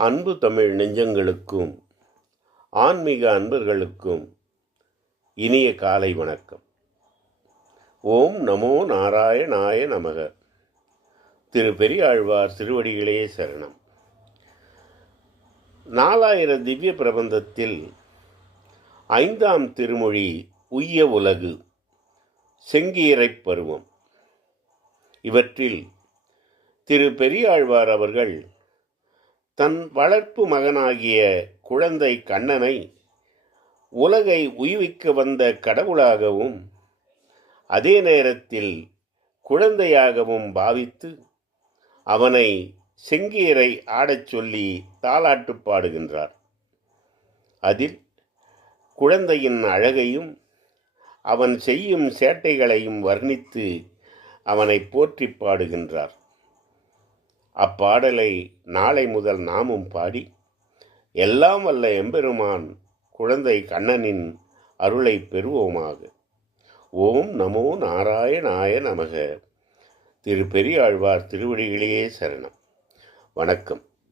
அன்பு தமிழ் நெஞ்சங்களுக்கும் ஆன்மீக அன்பர்களுக்கும் இனிய காலை வணக்கம். ஓம் நமோ நாராயணாய நமக. திரு பெரியாழ்வார் திருவடிகளே சரணம். நாலாயிர திவ்ய பிரபந்தத்தில் ஐந்தாம் திருமொழி உய்ய உலகு செங்கீரைப் பருவம். இவற்றில் திரு பெரியாழ்வார் அவர்கள் தன் வளர்ப்பு மகனாகிய குழந்தை கண்ணனை உலகை உய்விக்க வந்த கடவுளாகவும் அதே நேரத்தில் குழந்தையாகவும் பாவித்து அவனை செங்கீரை ஆடச் சொல்லி தாலாட்டு பாடுகின்றார். அதில் குழந்தையின் அழகையும் அவன் செய்யும் சேட்டைகளையும் வர்ணித்து அவனை போற்றி பாடுகின்றார். அப்பாடலை நாளை முதல் நாமும் பாடி எல்லாம் வல்ல எம்பெருமான் குழந்தை கண்ணனின் அருளை பெறுவோமாக. ஓம் நமோ நாராயணாய நமக. திரு பெரியாழ்வார் திருவடிகளையே சரணம். வணக்கம்.